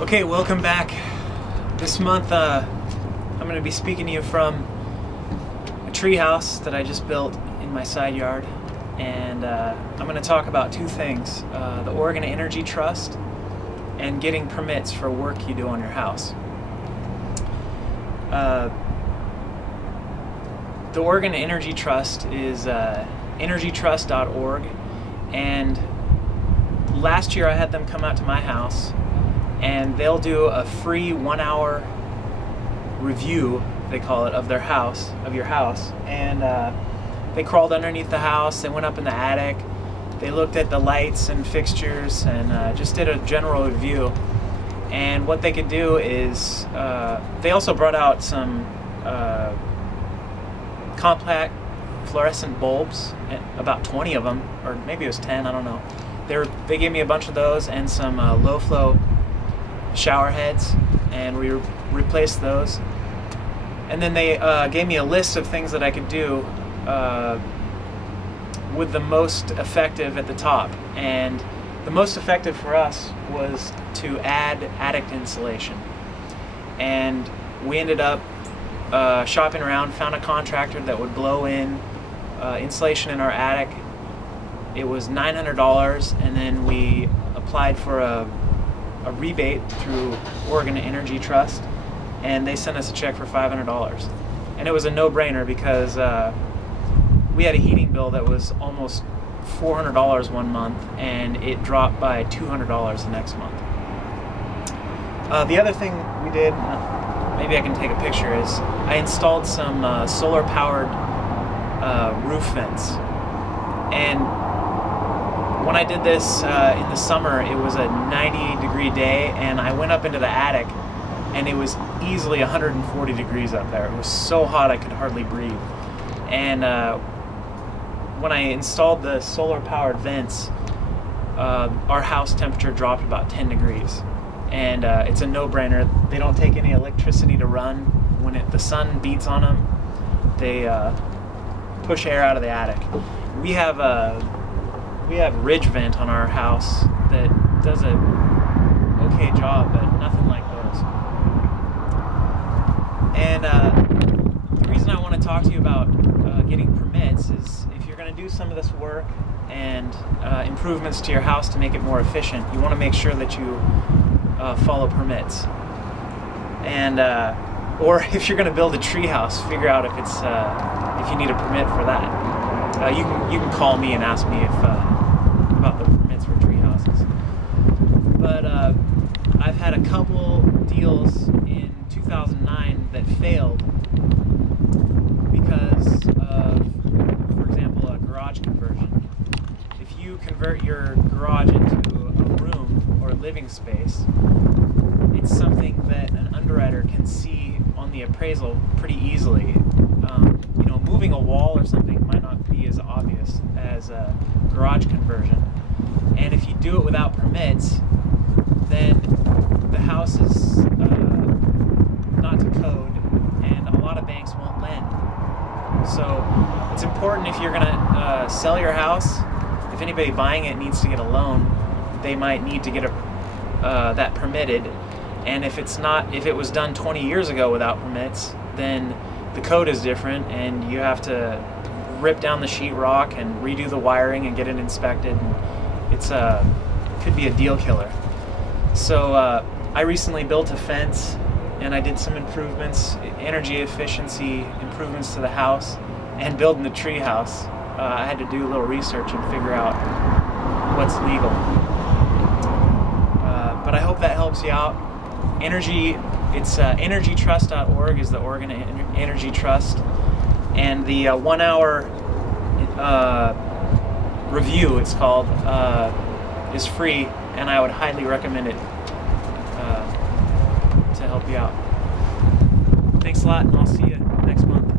Okay, welcome back. This month I'm going to be speaking to you from a tree house that I just built in my side yard, and I'm going to talk about two things, the Oregon Energy Trust and getting permits for work you do on your house. The Oregon Energy Trust is energytrust.org, and last year I had them come out to my house and they'll do a free 1-hour review, they call it, of their house, of your house. And they crawled underneath the house, they went up in the attic, they looked at the lights and fixtures, and just did a general review. And what they could do is, they also brought out some compact fluorescent bulbs, about 20 of them, or maybe it was 10, I don't know. They gave me a bunch of those and some low flow shower heads, and we replaced those. And then they gave me a list of things that I could do with the most effective at the top. And the most effective for us was to add attic insulation. And we ended up shopping around, found a contractor that would blow in insulation in our attic. It was $900, and then we applied for a rebate through Oregon Energy Trust, and they sent us a check for $500. And it was a no-brainer because we had a heating bill that was almost $400 one month, and it dropped by $200 the next month. The other thing we did, maybe I can take a picture, is I installed some solar-powered roof vents. And when I did this in the summer, it was a 90-degree day, and I went up into the attic, and it was easily 140 degrees up there. It was so hot I could hardly breathe. And when I installed the solar-powered vents, our house temperature dropped about 10 degrees. And it's a no-brainer. They don't take any electricity to run. When the sun beats on them, they push air out of the attic. We have ridge vent on our house that does a okay job, but nothing like those. And the reason I want to talk to you about getting permits is if you're going to do some of this work and improvements to your house to make it more efficient, you want to make sure that you follow permits. And or if you're going to build a tree house, figure out if it's if you need a permit for that. You can call me and ask me if about the permits for tree houses. But I've had a couple deals in 2009 that failed because of, for example, a garage conversion. If you convert your garage into a room or living space, it's something that an underwriter can see on the appraisal pretty easily. You know, moving a wall or something might not be as obvious as a garage conversion. And if you do it without permits, then the house is not to code, and a lot of banks won't lend. So it's important, if you're going to sell your house, if anybody buying it needs to get a loan, they might need to get that permitted. And if it was done 20 years ago without permits, then the code is different, and you have to rip down the sheetrock and redo the wiring and get it inspected. And it's could be a deal killer. So I recently built a fence, and I did some improvements, energy efficiency improvements to the house, and building the tree house. I had to do a little research and figure out what's legal. But I hope that helps you out. It's energytrust.org is the Oregon Energy Trust, and the 1-hour review, it's called, is free, and I would highly recommend it to help you out. Thanks a lot, and I'll see you next month.